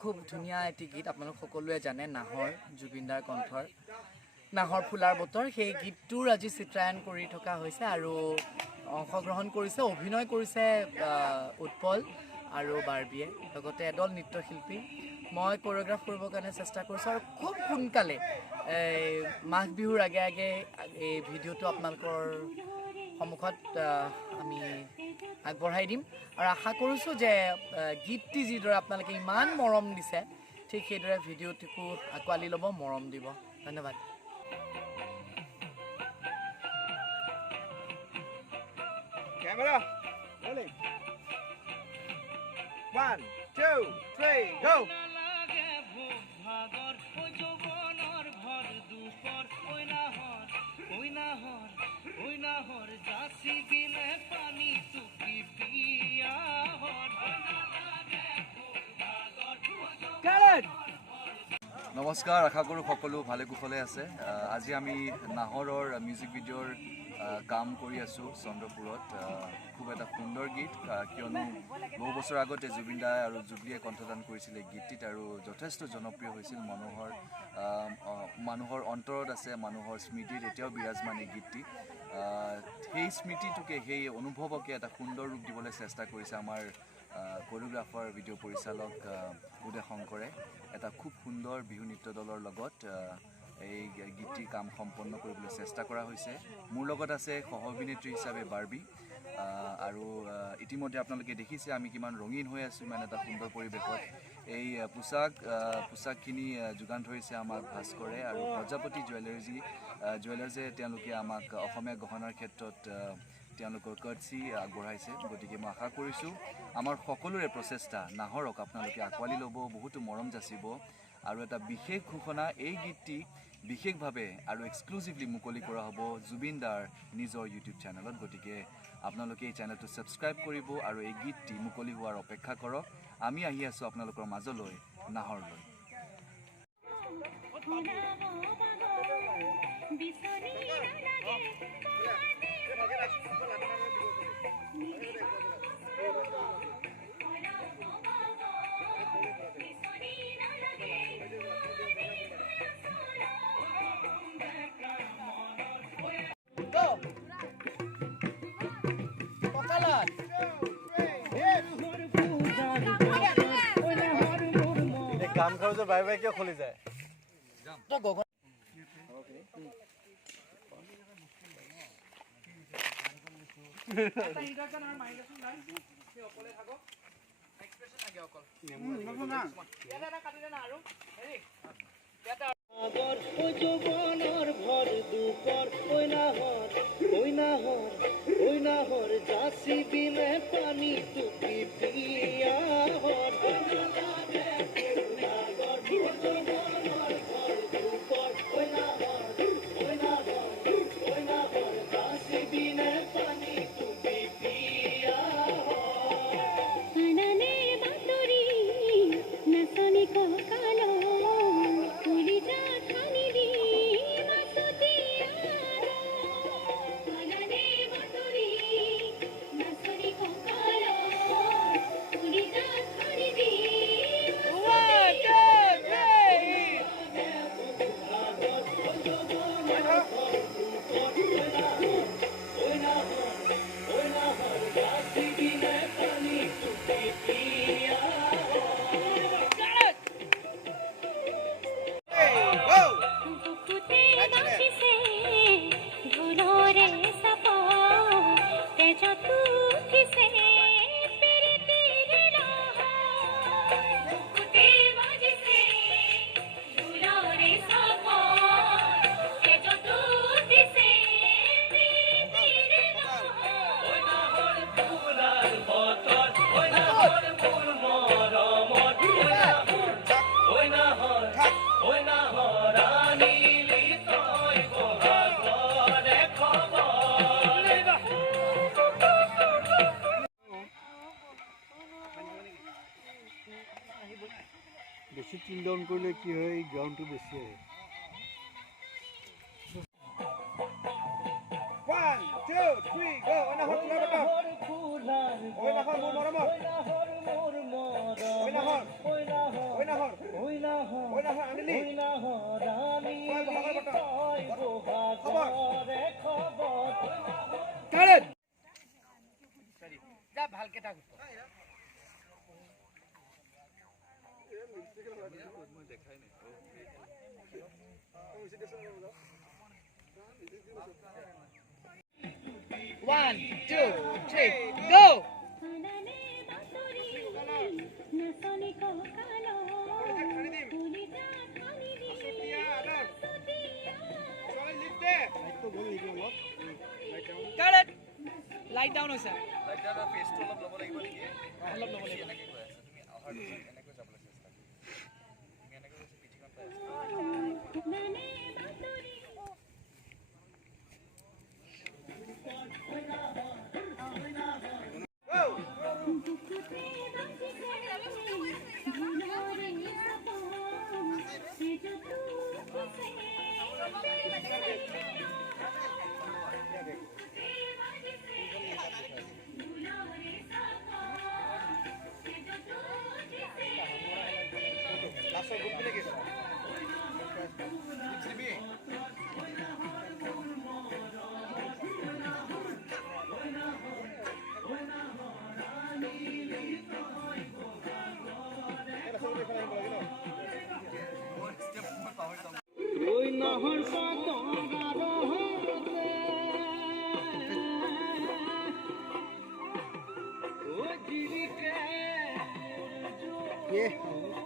খুব ধুনীয়া এটি গীত আপোনালোক সকলোৱে জানে নাহৰ জুবিনদাৰ কণ্ঠৰ নাহৰ ফুলাৰ বতৰ সেই গীতটোৰ আজি চিত্ৰায়ন কৰি থকা হৈছে আৰু অংশগ্ৰহণ কৰিছে অভিনয় কৰিছে উৎপল আৰু বাৰ্বিয়ে লগতে এদল নৃত্যশিল্পী মই কোৰিওগ্ৰাফ কৰিবৰ কাৰণে চেষ্টা কৰিছোঁ আৰু খুব সোনকালে মাঘ বিহুৰ আগে আগে এই ভিডিঅ'টো আপোনালোকৰ সন্মুখত আমি আগবঢ়াই দিম আৰু আশা কৰিছোঁ যে গীতটি যিদৰে আপোনালোকে ইমান মৰম দিছে ঠিক সেইদৰে ভিডিঅ'টিকো আঁকোৱালি ল'ব মৰম দিব ধন্যবাদ Camera, rolling. 1, 2, 3, go. নমস্কাৰ আশা কৰোঁ সকলো ভালে কুশলে আছে আজি আমি নাহৰৰ মিউজিক ভিডিঅ'ৰ কাম কৰি আছোঁ চন্দ্ৰপুৰত খুব এটা সুন্দৰ গীত কিয়নো বহু বছৰ আগতে জুবিন দাই আৰু জুবলিয়ে কণ্ঠদান কৰিছিলে গীতটিত আৰু যথেষ্ট জনপ্ৰিয় হৈছিল মানুহৰ অন্তৰত আছে মানুহৰ স্মৃতিত এতিয়াও বিৰাজমান এই গীতটি সেই স্মৃতিটোকে সেই অনুভৱকে এটা সুন্দৰ ৰূপ দিবলৈ চেষ্টা কৰিছে আমাৰ কোৰিওগ্ৰাফাৰ ভিডিঅ' পৰিচালক উদয় শংকৰে এটা খুব সুন্দৰ বিহু নৃত্য দলৰ লগত এই গীতটিৰ কাম সম্পন্ন কৰিবলৈ চেষ্টা কৰা হৈছে মোৰ লগত আছে সহ অভিনেত্ৰী হিচাপে বাৰ্বি আৰু ইতিমধ্যে আপোনালোকে দেখিছে আমি কিমান ৰঙীন হৈ আছোঁ ইমান এটা সুন্দৰ পৰিৱেশত এই পোচাকখিনি যোগান ধৰিছে আমাক ভাস্কৰে আৰু প্ৰজাপতি জুৱেলাৰ্ছে তেওঁলোকে আমাক অসমীয়া গহনাৰ ক্ষেত্ৰত তেওঁলোকৰ কৰ্চি আগবঢ়াইছে গতিকে মই আশা কৰিছোঁ আমাৰ সকলোৰে প্ৰচেষ্টা নাহৰক আপোনালোকে আঁকোৱালি ল'ব বহুতো মৰম যাচিব আৰু এটা বিশেষ ঘোষণা এই গীতটি বিশেষভাৱে আৰু এক্সক্লুচিভলি মুকলি কৰা হ'ব জুবিন দাৰ নিজৰ ইউটিউব চেনেলত গতিকে আপোনালোকে এই চেনেলটো ছাবস্ক্ৰাইব কৰিব আৰু এই গীতটি মুকলি হোৱাৰ অপেক্ষা কৰক আমি আহি আছোঁ আপোনালোকৰ মাজলৈ নাহৰলৈ কাম খাও যে বাই বাই কিয় খুলি যায় বেছি টিল ডাউন কৰিলে কি হয় গ্ৰাউণ্ডটো বেছি আহে 1 2 3 go অনাহৰ ফুলা বটা ওই নাহৰ মোৰ মৰম ওই নাহৰ যা ভালকে থাক One, two, three, go! Got it! Light down হৈছে অলপ ল'ব লাগিব ये